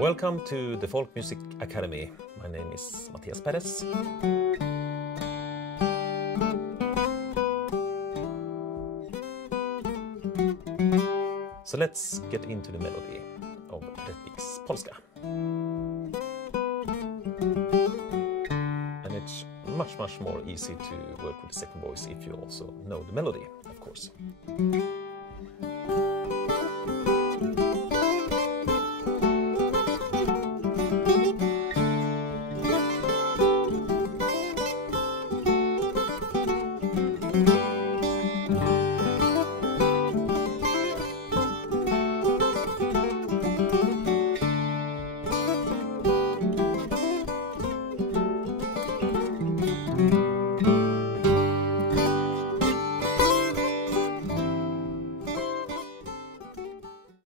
Welcome to the Folk Music Academy. My name is Mattias Péres. So let's get into the melody of Rättvikspolska. And it's much more easy to work with the second voice if you also know the melody, of course.